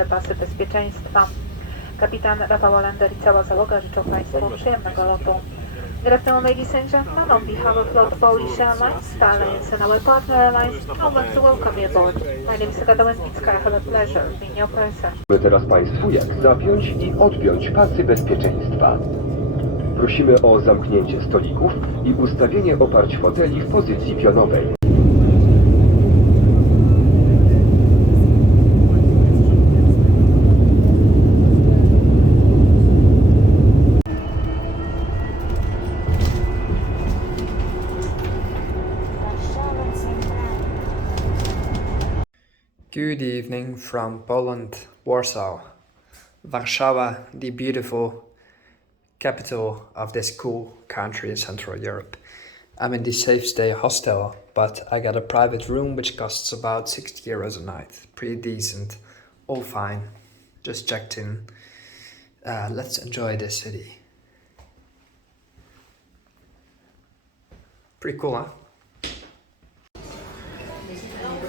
te pasy bezpieczeństwa. Kapitan Revolut i cała załoga życzą Państwu przyjemnego lotu. Good afternoon, ladies and gentlemen. On behalf of Float Polish Airlines, Star Alliance and our partner airlines, I would like to welcome you aboard. My name is Agata Węsnicka. I have a pleasure being your person. Teraz Państwu, jak zapiąć i odpiąć pasy bezpieczeństwa. Prosimy o zamknięcie stolików i ustawienie oparć foteli w pozycji pionowej. Good evening from Poland, Warsaw. Warszawa, the beautiful capital of this cool country in Central Europe. I'm in the Safe Stay hostel, but I got a private room which costs about 60 euros a night. Pretty decent, all fine. Just checked in. Let's enjoy this city. Pretty cool, huh?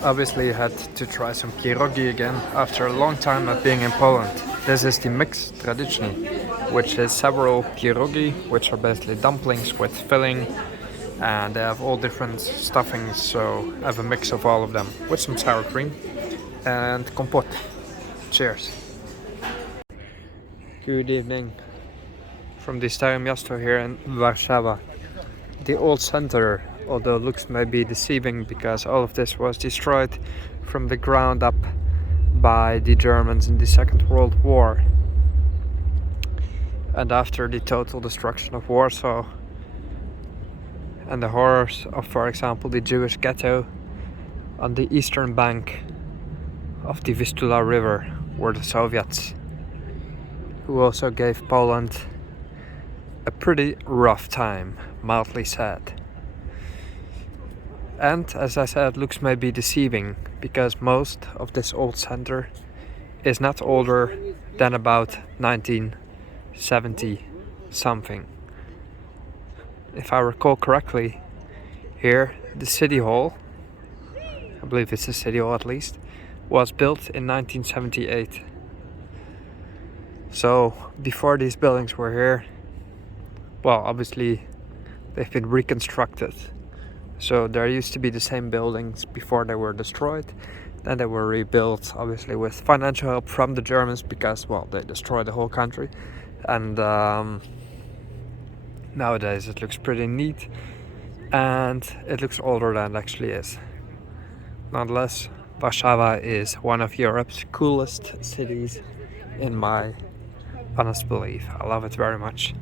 Obviously had to try some pierogi again after a long time not being in Poland. This is the mixed tradition, which is several pierogi, which are basically dumplings with filling, and they have all different stuffings, so I have a mix of all of them with some sour cream and kompot. Cheers. Good evening from the Stare Miasto here in Warszawa. The old center, although looks may be deceiving because all of this was destroyed from the ground up by the Germans in the Second World War. And after the total destruction of Warsaw and the horrors of, for example, the Jewish ghetto on the eastern bank of the Vistula River were the Soviets, who also gave Poland a pretty rough time, mildly said. And as I said, looks may be deceiving because most of this old center is not older than about 1970 something. If I recall correctly, here the city hall, I believe it's the city hall at least, was built in 1978. So before these buildings were here, well, obviously they've been reconstructed. So there used to be the same buildings before they were destroyed. Then they were rebuilt, obviously with financial help from the Germans because, well, they destroyed the whole country. And nowadays it looks pretty neat and it looks older than it actually is. Nonetheless, Warszawa is one of Europe's coolest cities in my honest belief. I love it very much.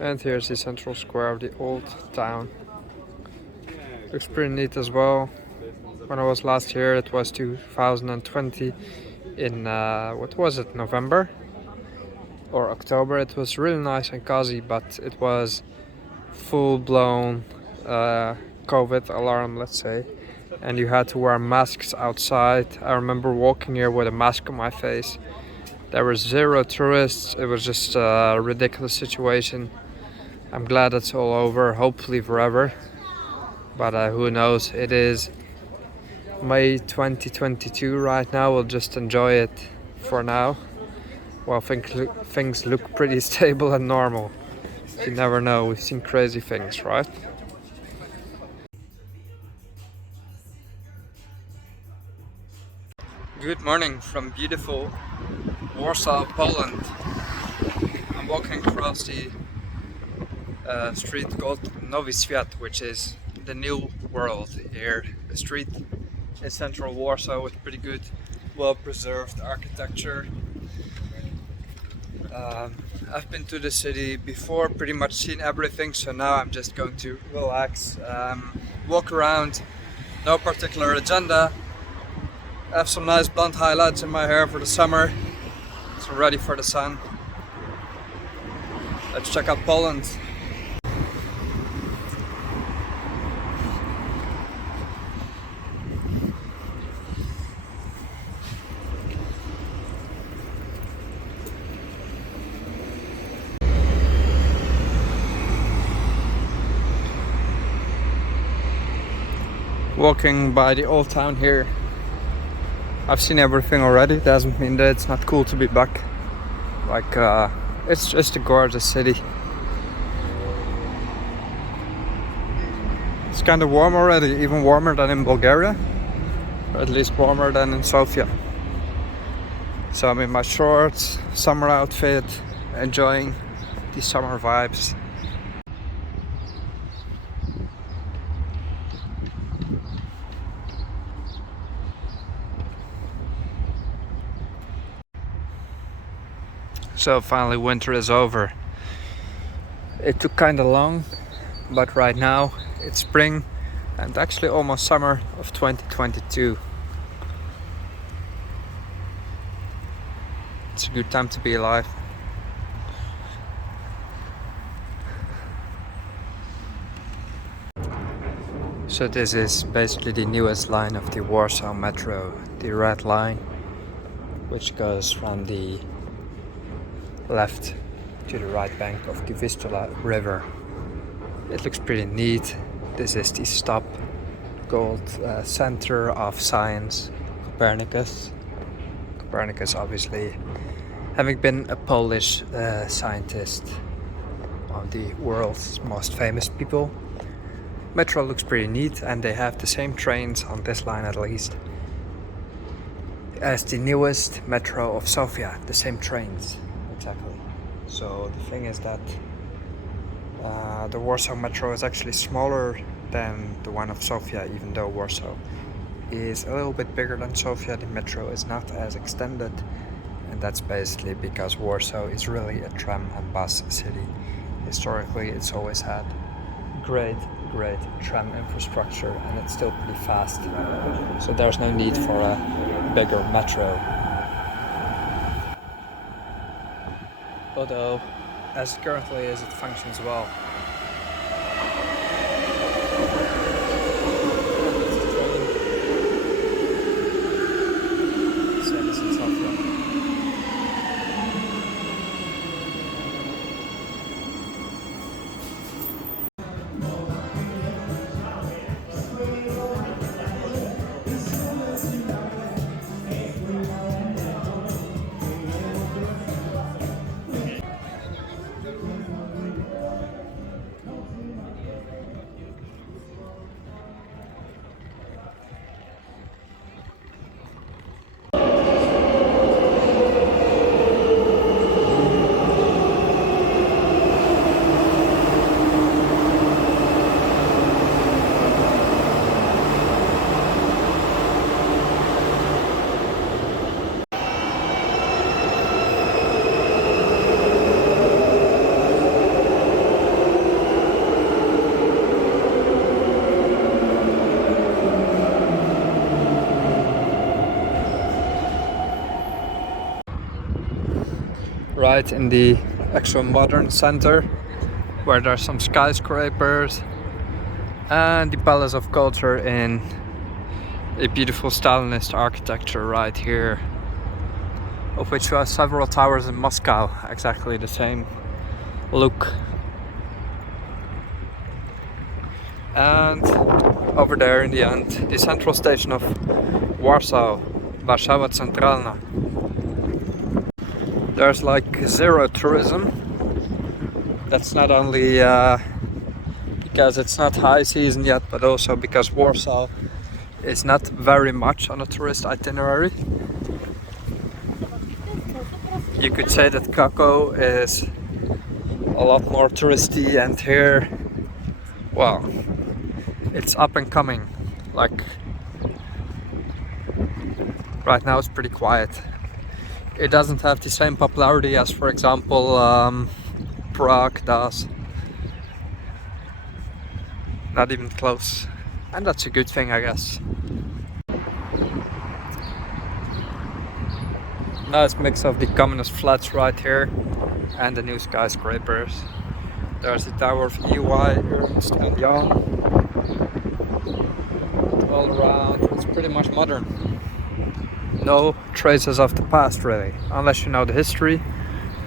And here's the central square of the old town. Looks pretty neat as well. When I was last here, it was 2020 in, what was it, November or October. It was really nice and cozy, but it was full-blown COVID alarm, let's say. And you had to wear masks outside. I remember walking here with a mask on my face. There were zero tourists. It was just a ridiculous situation. I'm glad it's all over, hopefully forever. But who knows, it is May 2022 right now. We'll just enjoy it for now. Well, things look pretty stable and normal. You never know, we've seen crazy things, right? Good morning from beautiful Warsaw, Poland. I'm walking across the street called Nowy Świat, which is the new world here. A street in central Warsaw with pretty good, well-preserved architecture. I've been to the city before, pretty much seen everything, so now I'm just going to relax, walk around, no particular agenda. I have some nice blonde highlights in my hair for the summer, so I'm ready for the sun. Let's check out Poland. Walking by the old town here. I've seen everything already. Doesn't mean that it's not cool to be back. Like, it's just a gorgeous city. It's kind of warm already, even warmer than in Bulgaria, or at least warmer than in Sofia. So I'm in my shorts, summer outfit, enjoying the summer vibes. So finally winter is over. It took kind of long, but right now it's spring and actually almost summer of 2022. It's a good time to be alive. So this is basically the newest line of the Warsaw Metro, the red line, which goes from the left to the right bank of the Vistula River. It looks pretty neat. This is the stop called Center of Science Copernicus. Copernicus obviously having been a Polish scientist, one of the world's most famous people. Metro looks pretty neat, and they have the same trains on this line at least as the newest metro of Sofia, the same trains. Exactly. So the thing is that the Warsaw Metro is actually smaller than the one of Sofia, even though Warsaw is a little bit bigger than Sofia. The metro is not as extended, and that's basically because Warsaw is really a tram and bus city. Historically, it's always had great tram infrastructure, and it's still pretty fast. So there's no need for a bigger metro. Although, as it currently is, it functions well. Same as in Sofia. Right in the actual modern center, where there's some skyscrapers and the Palace of Culture in a beautiful Stalinist architecture right here, of which there are several towers in Moscow, exactly the same look. And over there in the end, the central station of Warsaw, Warszawa Centralna. There's like zero tourism. That's not only because it's not high season yet, but also because Warsaw is not very much on a tourist itinerary. You could say that Krakow is a lot more touristy, and here, well, it's up and coming. Like, right now it's pretty quiet. It doesn't have the same popularity as, for example, Prague does. Not even close. And that's a good thing, I guess. Nice mix of the communist flats right here and the new skyscrapers. There's the Tower of EY, Ernst and Young. All around, it's pretty much modern. No traces of the past, really, unless you know the history,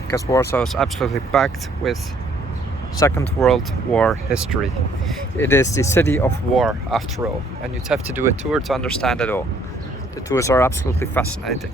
because Warsaw is absolutely packed with Second World War history. It is the city of war, after all, and you'd have to do a tour to understand it all. The tours are absolutely fascinating.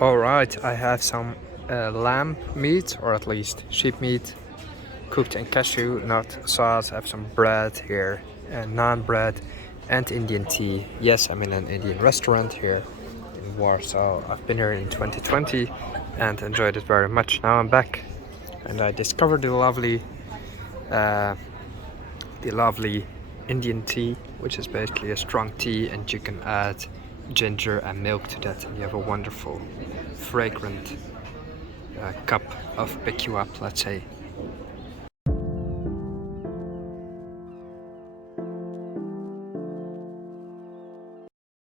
Alright, I have some lamb meat, or at least sheep meat, cooked in cashew nut sauce. I have some bread here, naan bread, and Indian tea. Yes, I'm in an Indian restaurant here in Warsaw. I've been here in 2020 and enjoyed it very much. Now I'm back, and I discovered uh, the lovely Indian tea, which is basically a strong tea, and you can add ginger and milk to that, and you have a wonderful, fragrant cup of pick you up, let's say.